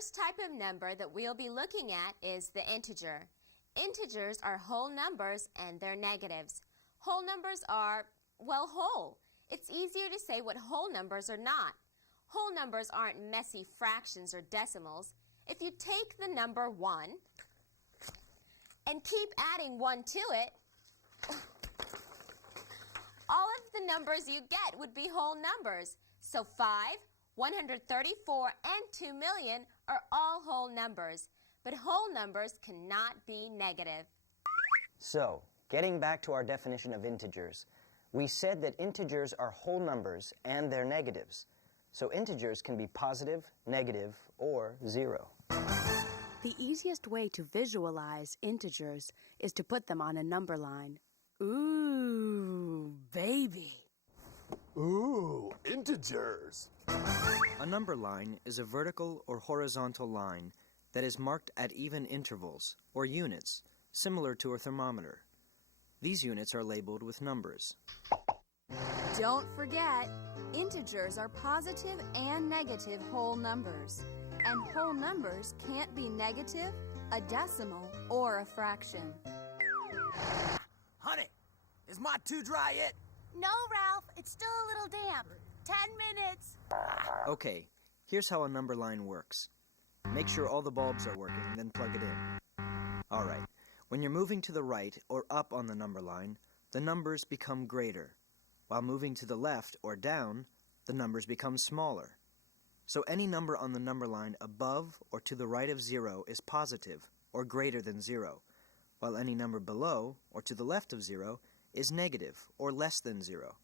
first type of number that we'll be looking at is the integer. Integers are whole numbers and they're negatives. Whole numbers are, well, whole. It's easier to say what whole numbers are not. Whole numbers aren't messy fractions or decimals. If you take the number 1 and keep adding 1 to it, all of the numbers you get would be whole numbers. So 5, 134, and 2 million are all whole numbers. But whole numbers cannot be negative. So, getting back to our definition of integers, we said that integers are whole numbers and they're negatives. So integers can be positive, negative, or 0. The easiest way to visualize integers is to put them on a number line. Ooh, baby. Ooh, integers. A number line is a vertical or horizontal line that is marked at even intervals, or units, similar to a thermometer. These units are labeled with numbers. Don't forget, integers are positive and negative whole numbers. And whole numbers can't be negative, a decimal, or a fraction. Honey, is my too dry yet? No, Ralph, it's still a little damp. 10 minutes. Okay, here's how a number line works. Make sure all the bulbs are working, then plug it in. All right, when you're moving to the right or up on the number line, the numbers become greater. While moving to the left or down, the numbers become smaller. So any number on the number line above or to the right of 0 is positive, or greater than 0, while any number below or to the left of 0 is negative, or less than 0.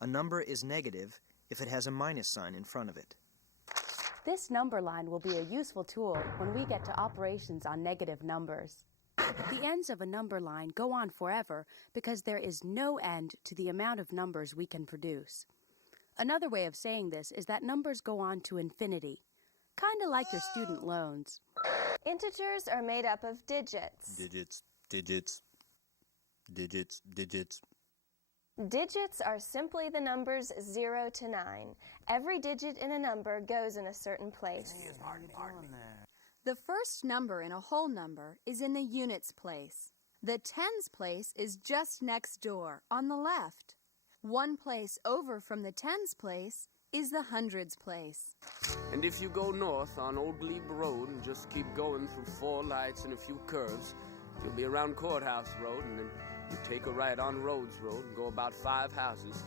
A number is negative if it has a minus sign in front of it. This number line will be a useful tool when we get to operations on negative numbers. The ends of a number line go on forever because there is no end to the amount of numbers we can produce. Another way of saying this is that numbers go on to infinity, kind of like your student loans. Integers are made up of digits. Digits, digits, digits, digits. Digits are simply the numbers 0 to 9. Every digit in a number goes in a certain place. The first number in a whole number is in the units place. The tens place is just next door, on the left. One place over from the tens place is the hundreds place. And if you go north on Old Glebe Road and just keep going through 4 lights and a few curves, you'll be around Courthouse Road, and then you take a right on Rhodes Road and go about 5 houses.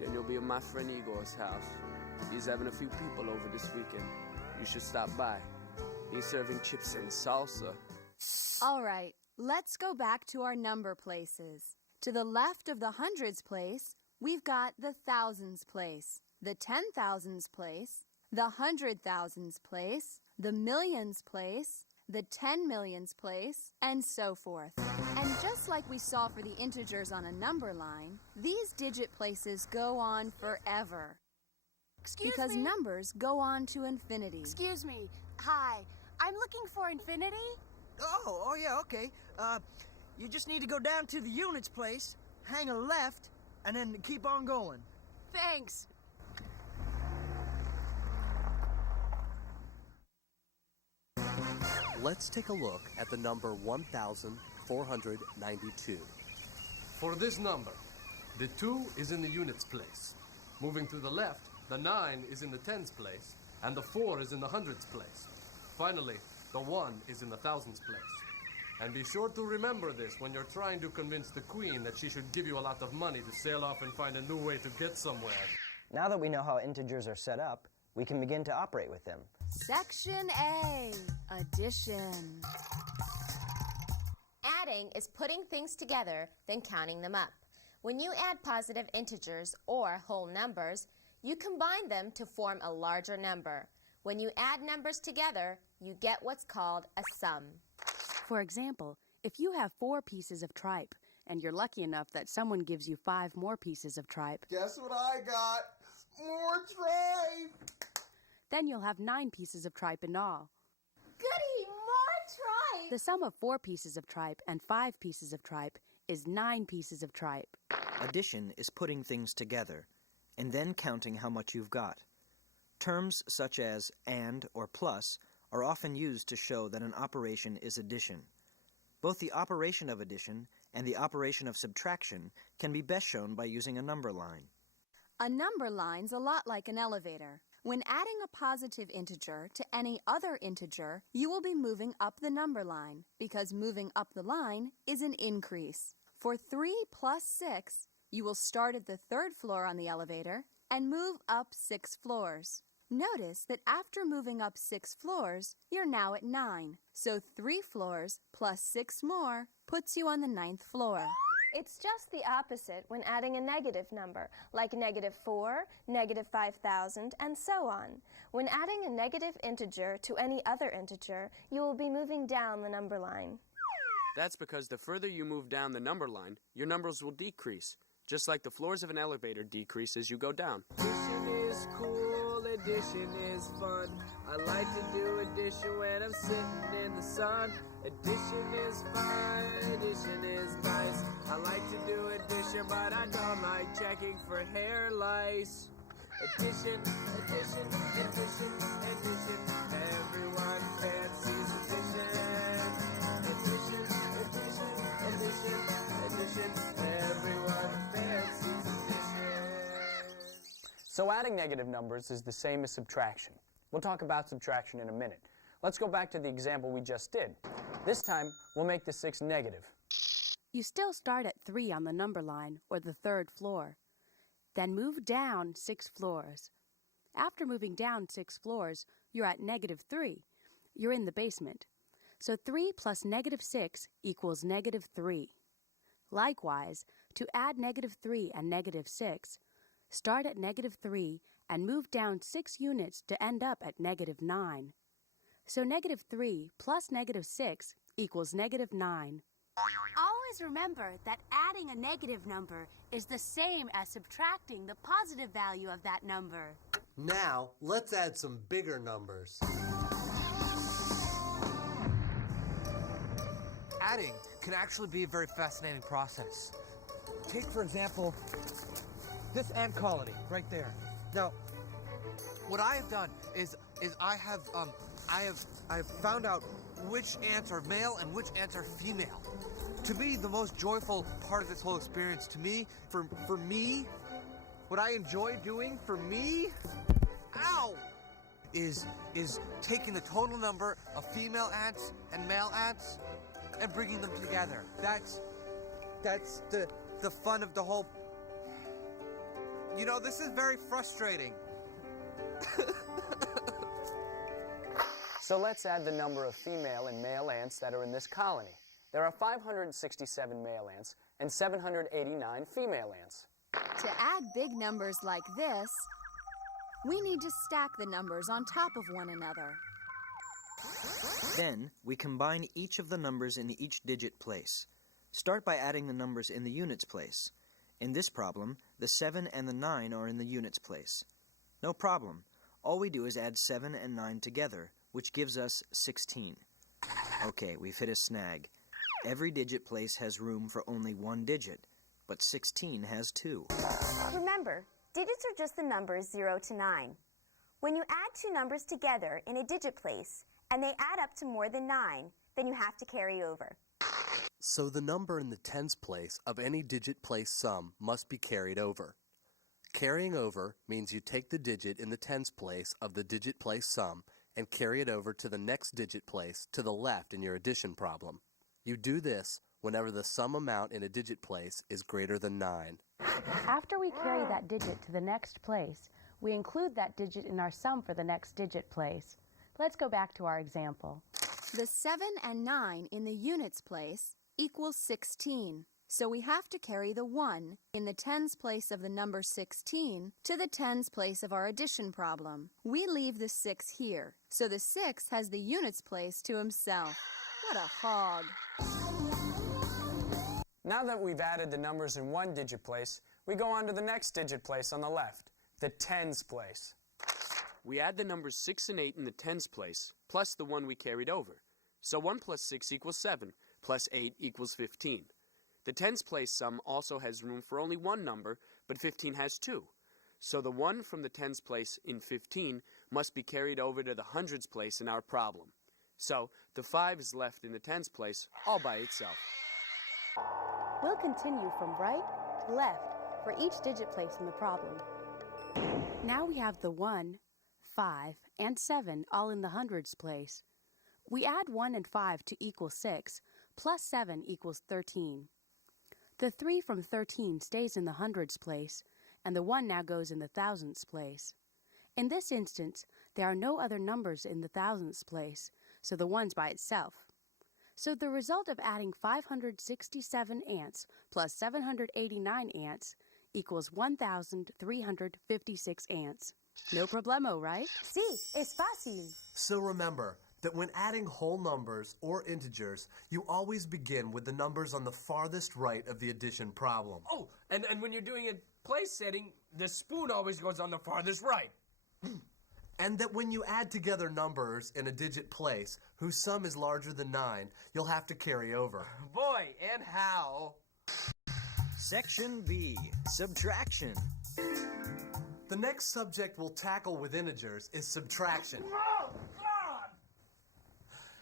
Then you'll be at my friend Igor's house. He's having a few people over this weekend. You should stop by. He's serving chips and salsa. All right, let's go back to our number places. To the left of the hundreds place, we've got the thousands place, the 10,000s place, the 100,000s place, the millions place, the 10 millions place, and so forth. And just like we saw for the integers on a number line, these digit places go on forever. Because numbers go on to infinity. Excuse me. Hi. I'm looking for infinity. Oh, yeah, okay. You just need to go down to the units place, hang a left, and then keep on going. Thanks. Let's take a look at the number 1,492. For this number, the 2 is in the units place. Moving to the left, the 9 is in the tens place, and the 4 is in the hundreds place. Finally, the 1 is in the thousands place. And be sure to remember this when you're trying to convince the Queen that she should give you a lot of money to sail off and find a new way to get somewhere. Now that we know how integers are set up, we can begin to operate with them. Section A, addition. Adding is putting things together, then counting them up. When you add positive integers or whole numbers, you combine them to form a larger number. When you add numbers together, you get what's called a sum. For example, if you have 4 pieces of tripe, and you're lucky enough that someone gives you 5 more pieces of tripe, Guess what I got? More tripe! then you'll have 9 pieces of tripe in all. Goody, more tripe! The sum of 4 pieces of tripe and 5 pieces of tripe is 9 pieces of tripe. Addition is putting things together, and then counting how much you've got. Terms such as and or plus are often used to show that an operation is addition. Both the operation of addition and the operation of subtraction can be best shown by using a number line. A number line's a lot like an elevator. When adding a positive integer to any other integer, you will be moving up the number line, because moving up the line is an increase. For 3 plus 6, you will start at the 3rd floor on the elevator and move up 6 floors. Notice that after moving up 6 floors, you're now at 9. So 3 floors plus 6 more puts you on the 9th floor. It's just the opposite when adding a negative number, like -4, -5,000, and so on. When adding a negative integer to any other integer, you will be moving down the number line. That's because the further you move down the number line, your numbers will decrease, just like the floors of an elevator decrease as you go down. Addition is cool, addition is fun. I like to do addition when I'm sitting in the sun. Addition is fun, addition is nice. I like to do addition, but I don't like checking for hair lice. Addition, addition, addition, addition. Everyone fancies addition. Addition, addition, addition, addition. Everyone fancies addition. So adding negative numbers is the same as subtraction. We'll talk about subtraction in a minute. Let's go back to the example we just did. This time, we'll make the 6 negative. You still start at 3 on the number line, or the 3rd floor. Then move down 6 floors. After moving down 6 floors, you're at -3. You're in the basement. So 3 plus -6 equals -3. Likewise, to add -3 and -6, start at -3 and move down 6 units to end up at -9. So -3 plus -6 equals -9. Always remember that adding a negative number is the same as subtracting the positive value of that number. Now, let's add some bigger numbers. Adding can actually be a very fascinating process. Take, for example, this ant colony right there. Now, what I have done is I have found out which ants are male and which ants are female. To me, the most joyful part of this whole experience, to me, for me, what I enjoy doing for me, is taking the total number of female ants and male ants and bringing them together. That's the fun of the whole. You know, this is very frustrating. So let's add the number of female and male ants that are in this colony. There are 567 male ants and 789 female ants. To add big numbers like this, we need to stack the numbers on top of one another. Then, we combine each of the numbers in each digit place. Start by adding the numbers in the units place. In this problem, the 7 and the 9 are in the units place. No problem. All we do is add 7 and 9 together, which gives us 16. Okay, we've hit a snag. Every digit place has room for only one digit, but 16 has 2. Remember, digits are just the numbers 0 to 9. When you add two numbers together in a digit place, and they add up to more than 9, then you have to carry over. So the number in the tens place of any digit place sum must be carried over. Carrying over means you take the digit in the tens place of the digit place sum and carry it over to the next digit place to the left in your addition problem. You do this whenever the sum amount in a digit place is greater than 9. After we carry that digit to the next place, we include that digit in our sum for the next digit place. Let's go back to our example. The 7 and 9 in the units place equals 16. So we have to carry the 1 in the tens place of the number 16 to the tens place of our addition problem. We leave the 6 here, so the 6 has the units place to himself. What a hog. Now that we've added the numbers in one digit place, we go on to the next digit place on the left, the tens place. We add the numbers 6 and 8 in the tens place, plus the 1 we carried over. So 1 plus 6 equals 7, plus 8 equals 15. The tens place sum also has room for only one number, but 15 has 2. So the 1 from the tens place in 15 must be carried over to the hundreds place in our problem. So the 5 is left in the tens place all by itself. We'll continue from right to left for each digit place in the problem. Now we have the 1, 5, and 7 all in the hundreds place. We add 1 and 5 to equal 6, plus 7 equals 13. The 3 from 13 stays in the hundreds place, and the 1 now goes in the thousands place. In this instance, there are no other numbers in the thousands place, so the 1's by itself. So the result of adding 567 ants plus 789 ants equals 1,356 ants. No problemo, right? Sí, es fácil. So remember that when adding whole numbers or integers, you always begin with the numbers on the farthest right of the addition problem. Oh, and when you're doing a place setting, the spoon always goes on the farthest right. And that when you add together numbers in a digit place whose sum is larger than 9, you'll have to carry over. Boy, and how. Section B, subtraction. The next subject we'll tackle with integers is subtraction. Oh, God!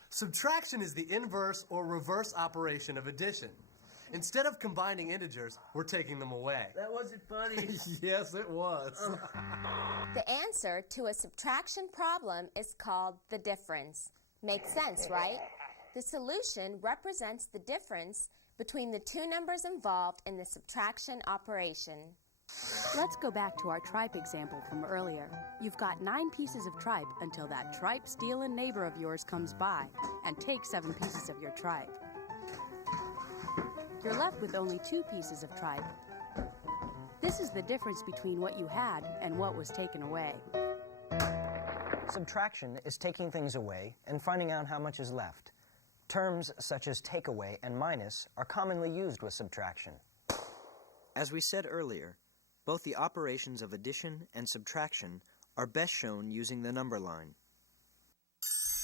Subtraction is the inverse or reverse operation of addition. Instead of combining integers, we're taking them away. That wasn't funny. Yes, it was. The answer to a subtraction problem is called the difference. Makes sense, right? The solution represents the difference between the two numbers involved in the subtraction operation. Let's go back to our tripe example from earlier. You've got 9 pieces of tripe until that tripe-stealing neighbor of yours comes by and takes 7 pieces of your tripe. You're left with only 2 pieces of tripe. This is the difference between what you had and what was taken away. Subtraction is taking things away and finding out how much is left. Terms such as takeaway and minus are commonly used with subtraction. As we said earlier, both the operations of addition and subtraction are best shown using the number line.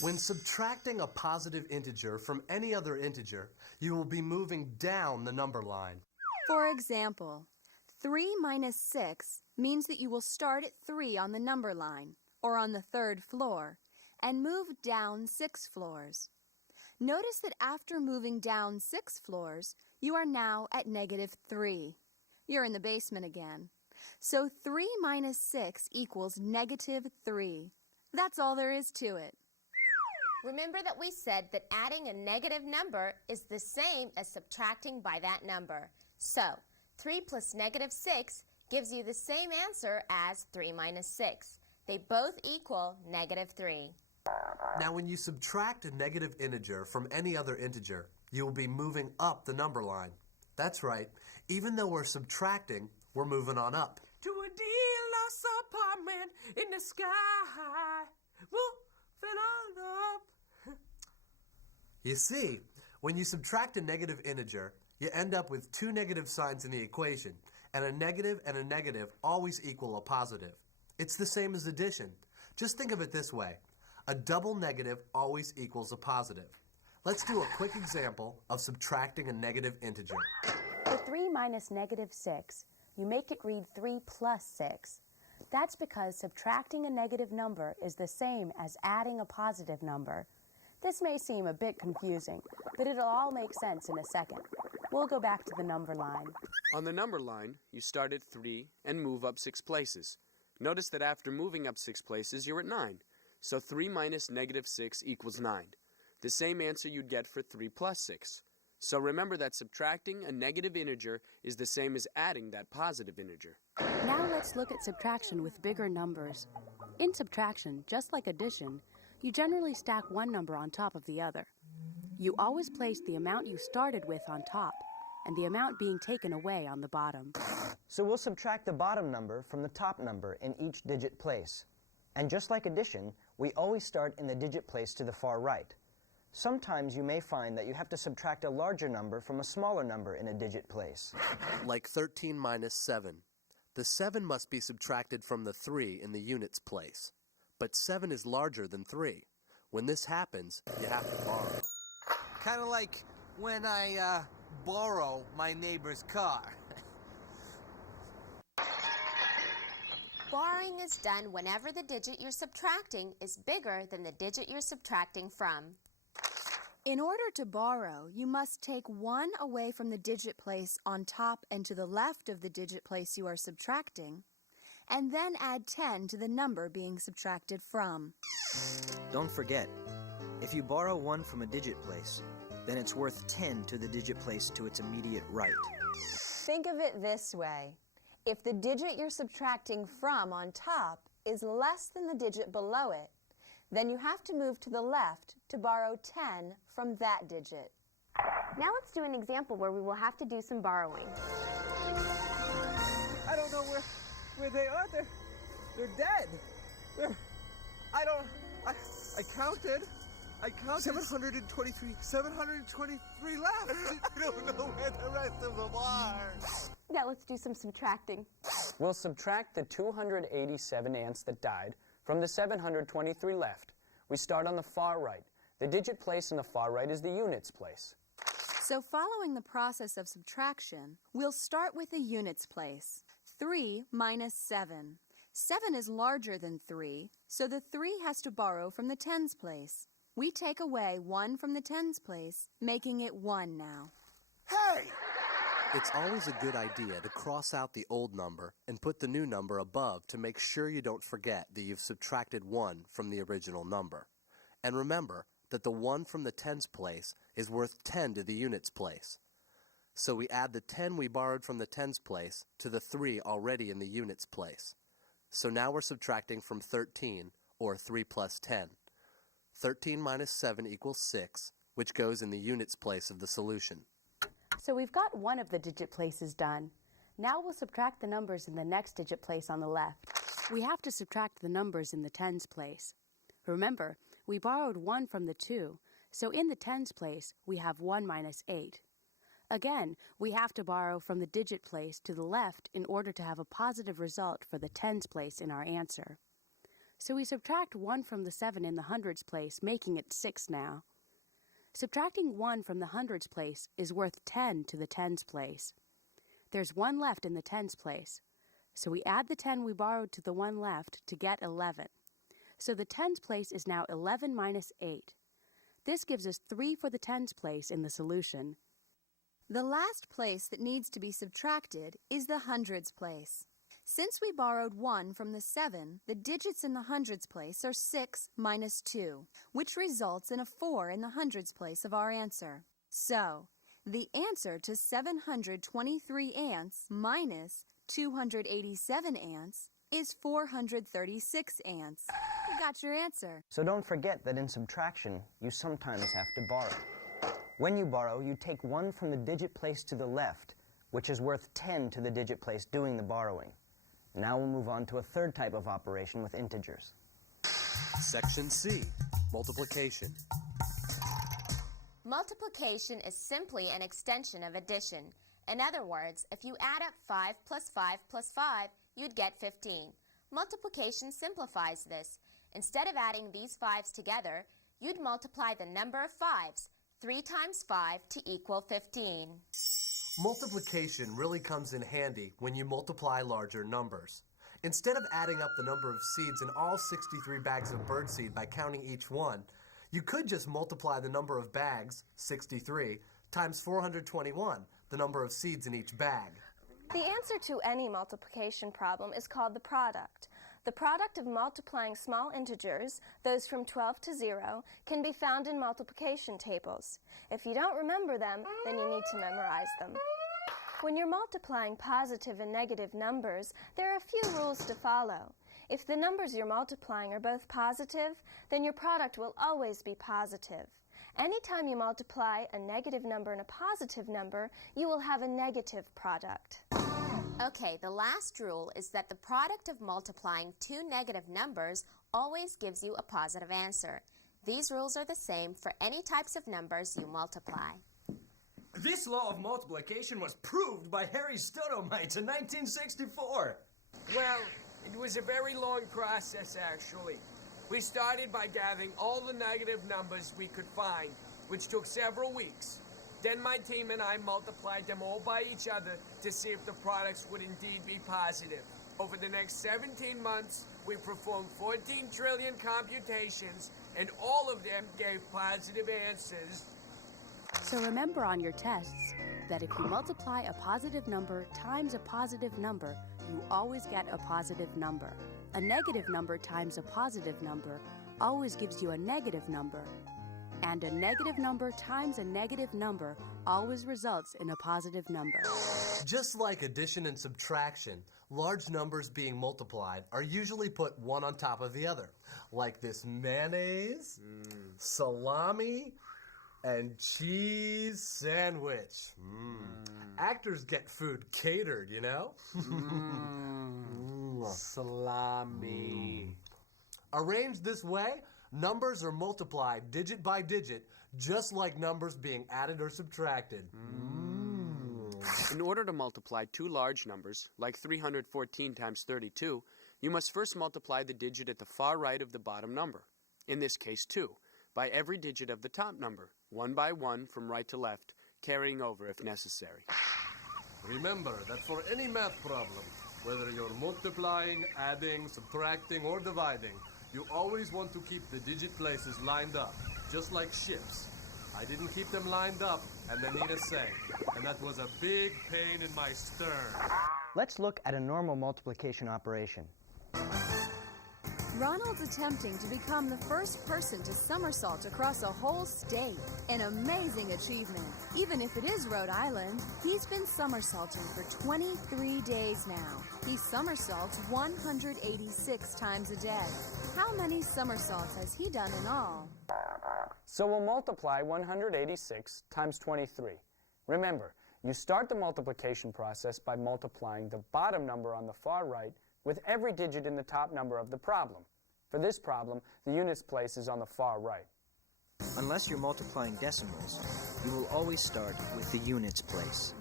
When subtracting a positive integer from any other integer, you will be moving down the number line. For example, 3 minus 6 means that you will start at 3 on the number line, or on the 3rd floor, and move down 6 floors. Notice that after moving down 6 floors, you are now at -3. You're in the basement again. So 3 minus 6 equals -3. That's all there is to it. Remember that we said that adding a negative number is the same as subtracting by that number. So, 3 plus -6 gives you the same answer as 3 minus 6. They both equal -3. Now, when you subtract a negative integer from any other integer, you will be moving up the number line. That's right. Even though we're subtracting, we're moving on up. To a deluxe apartment in the sky. Moving on up. You see, when you subtract a negative integer, you end up with 2 negative signs in the equation, and a negative always equal a positive. It's the same as addition. Just think of it this way. A double negative always equals a positive. Let's do a quick example of subtracting a negative integer. For 3 minus -6, you make it read 3 plus 6. That's because subtracting a negative number is the same as adding a positive number. This may seem a bit confusing, but it'll all make sense in a second. We'll go back to the number line. On the number line, you start at 3 and move up 6 places. Notice that after moving up 6 places, you're at 9. So 3 minus -6 equals 9. The same answer you'd get for 3 plus 6. So remember that subtracting a negative integer is the same as adding that positive integer. Now let's look at subtraction with bigger numbers. In subtraction, just like addition, you generally stack one number on top of the other. You always place the amount you started with on top, and the amount being taken away on the bottom. So we'll subtract the bottom number from the top number in each digit place. And just like addition, we always start in the digit place to the far right. Sometimes you may find that you have to subtract a larger number from a smaller number in a digit place. Like 13 minus 7. The 7 must be subtracted from the 3 in the units place. But 7 is larger than 3. When this happens, you have to borrow. Kind of like when I borrow my neighbor's car. Borrowing is done whenever the digit you're subtracting is bigger than the digit you're subtracting from. In order to borrow, you must take 1 away from the digit place on top and to the left of the digit place you are subtracting, and then add 10 to the number being subtracted from. Don't forget, if you borrow 1 from a digit place, then it's worth 10 to the digit place to its immediate right. Think of it this way. If the digit you're subtracting from on top is less than the digit below it, then you have to move to the left to borrow 10 from that digit. Now let's do an example where we will have to do some borrowing. I don't know where they are. They're dead. I counted. 723 left. I don't know where the rest of them are. Now let's do some subtracting. We'll subtract the 287 ants that died from the 723 left. We start on the far right. The digit place in the far right is the units place. So following the process of subtraction, we'll start with the units place. 3 minus 7. 7 is larger than 3, so the 3 has to borrow from the tens place. We take away 1 from the tens place, making it 1 now. Hey! It's always a good idea to cross out the old number and put the new number above to make sure you don't forget that you've subtracted 1 from the original number. And remember that the 1 from the tens place is worth 10 to the units place. So we add the 10 we borrowed from the tens place to the 3 already in the units place. So now we're subtracting from 13, or 3 plus 10. 13 minus 7 equals 6, which goes in the units place of the solution. So we've got one of the digit places done. Now we'll subtract the numbers in the next digit place on the left. We have to subtract the numbers in the tens place. Remember, we borrowed 1 from the 2, so in the tens place we have 1 minus 8. Again, we have to borrow from the digit place to the left in order to have a positive result for the tens place in our answer. So we subtract 1 from the 7 in the hundreds place, making it 6 now. Subtracting 1 from the hundreds place is worth 10 to the tens place. There's 1 left in the tens place, so we add the 10 we borrowed to the 1 left to get 11. So the tens place is now 11 minus 8. This gives us 3 for the tens place in the solution. The last place that needs to be subtracted is the hundreds place. Since we borrowed 1 from the 7, the digits in the hundreds place are 6 minus 2, which results in a 4 in the hundreds place of our answer. So, the answer to 723 ants minus 287 ants is 436 ants. You got your answer. So don't forget that in subtraction, you sometimes have to borrow. When you borrow, you take 1 from the digit place to the left, which is worth 10 to the digit place doing the borrowing. Now we'll move on to a third type of operation with integers. Section C, multiplication. Multiplication is simply an extension of addition. In other words, if you add up 5 plus 5 plus 5, you'd get 15. Multiplication simplifies this. Instead of adding these 5s together, you'd multiply the number of 5s, 3 times 5 to equal 15. Multiplication really comes in handy when you multiply larger numbers. Instead of adding up the number of seeds in all 63 bags of birdseed by counting each one, you could just multiply the number of bags, 63, times 421, the number of seeds in each bag. The answer to any multiplication problem is called the product. The product of multiplying small integers, those from 12 to 0, can be found in multiplication tables. If you don't remember them, then you need to memorize them. When you're multiplying positive and negative numbers, there are a few rules to follow. If the numbers you're multiplying are both positive, then your product will always be positive. Anytime you multiply a negative number and a positive number, you will have a negative product. Okay, the last rule is that the product of multiplying 2 negative numbers always gives you a positive answer. These rules are the same for any types of numbers you multiply. This law of multiplication was proved by Harry Stotomites in 1964. Well, it was a very long process, actually. We started by gathering all the negative numbers we could find, which took several weeks. Then my team and I multiplied them all by each other to see if the products would indeed be positive. Over the next 17 months, we performed 14 trillion computations, and all of them gave positive answers. So remember on your tests that if you multiply a positive number times a positive number, you always get a positive number. A negative number times a positive number always gives you a negative number. And a negative number times a negative number always results in a positive number. Just like addition and subtraction, large numbers being multiplied are usually put one on top of the other, like this mayonnaise, salami, and cheese sandwich. Actors get food catered, you know? Salami. Arranged this way, numbers are multiplied digit by digit, just like numbers being added or subtracted. In order to multiply two large numbers, like 314 times 32, you must first multiply the digit at the far right of the bottom number, in this case 2, by every digit of the top number, one by one from right to left, carrying over if necessary. Remember that for any math problem, whether you're multiplying, adding, subtracting, or dividing, you always want to keep the digit places lined up, just like ships. I didn't keep them lined up, and the Nina sank, and that was a big pain in my stern. Let's look at a normal multiplication operation. Ronald's attempting to become the first person to somersault across a whole state. An amazing achievement. Even if it is Rhode Island, he's been somersaulting for 23 days now. He somersaults 186 times a day. How many somersaults has he done in all? So we'll multiply 186 times 23. Remember, you start the multiplication process by multiplying the bottom number on the far right with every digit in the top number of the problem. For this problem, the units place is on the far right. Unless you're multiplying decimals, you will always start with the units place.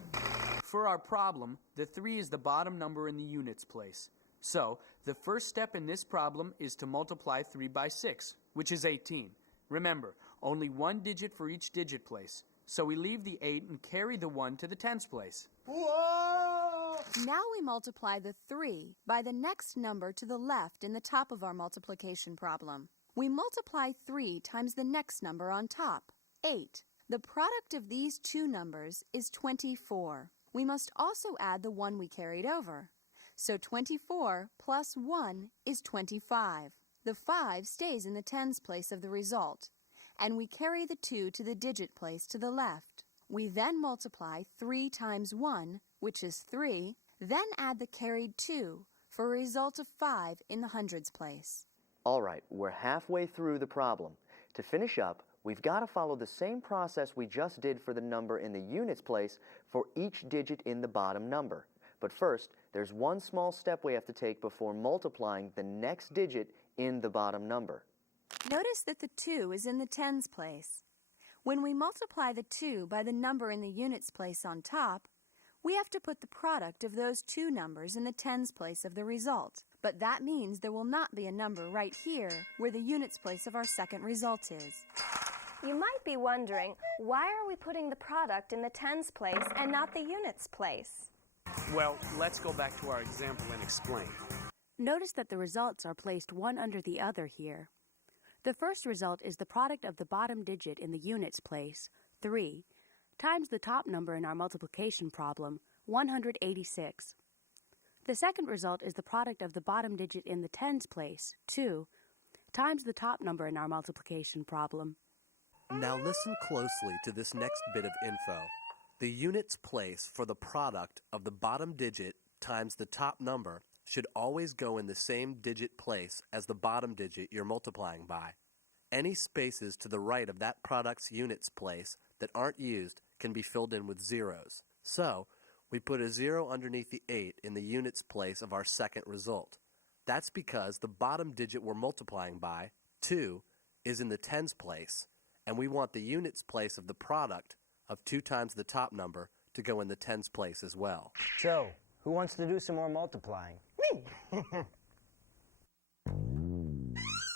For our problem, the 3 is the bottom number in the units place. So, the first step in this problem is to multiply 3 by 6, which is 18. Remember, only one digit for each digit place. So we leave the 8 and carry the 1 to the tens place. Whoa! Now we multiply the 3 by the next number to the left in the top of our multiplication problem. We multiply 3 times the next number on top, 8. The product of these two numbers is 24. We must also add the 1 we carried over. So 24 plus 1 is 25. The 5 stays in the tens place of the result, and we carry the 2 to the digit place to the left. We then multiply 3 times 1, which is 3, then add the carried 2 for a result of 5 in the hundreds place. All right, we're halfway through the problem. To finish up, we've got to follow the same process we just did for the number in the units place for each digit in the bottom number. But first, there's one small step we have to take before multiplying the next digit in the bottom number. Notice that the 2 is in the tens place. When we multiply the 2 by the number in the units place on top, we have to put the product of those two numbers in the tens place of the result. But that means there will not be a number right here where the units place of our second result is. You might be wondering, why are we putting the product in the tens place and not the units place? Well, let's go back to our example and explain. Notice that the results are placed one under the other here. The first result is the product of the bottom digit in the units place, 3, times the top number in our multiplication problem, 186. The second result is the product of the bottom digit in the tens place, 2, times the top number in our multiplication problem. Now listen closely to this next bit of info. The units place for the product of the bottom digit times the top number should always go in the same digit place as the bottom digit you're multiplying by. Any spaces to the right of that product's units place that aren't used can be filled in with zeros. So, we put a 0 underneath the 8 in the units place of our second result. That's because the bottom digit we're multiplying by, 2, is in the tens place, and we want the units place of the product of 2 times the top number to go in the tens place as well. So, who wants to do some more multiplying? Me!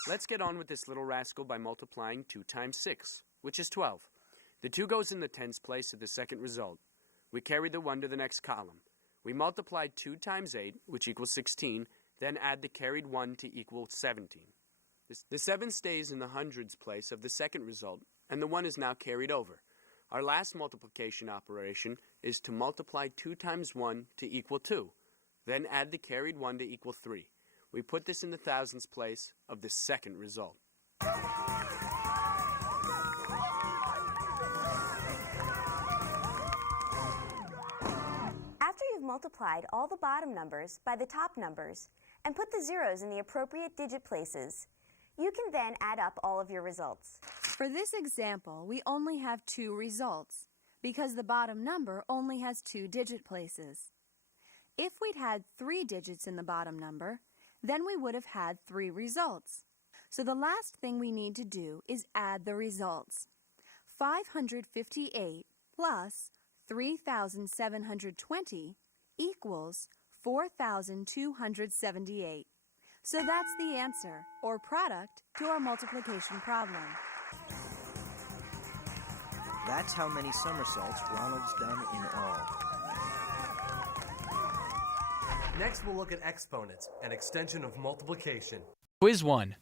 Let's get on with this little rascal by multiplying 2 times 6, which is 12. The 2 goes in the tens place of the second result. We carry the 1 to the next column. We multiply 2 times 8, which equals 16, then add the carried 1 to equal 17. The 7 stays in the hundreds place of the second result, and the 1 is now carried over. Our last multiplication operation is to multiply 2 times 1 to equal 2, then add the carried 1 to equal 3. We put this in the thousands place of the second result. After you've multiplied all the bottom numbers by the top numbers and put the zeros in the appropriate digit places, you can then add up all of your results. For this example, we only have 2 results because the bottom number only has 2 digit places. If we'd had 3 digits in the bottom number, then we would have had 3 results. So the last thing we need to do is add the results. 558 plus 3,720 equals 4,278. So that's the answer, or product, to our multiplication problem. That's how many somersaults Ronald's done in all. Next, we'll look at exponents, an extension of multiplication. Quiz 1.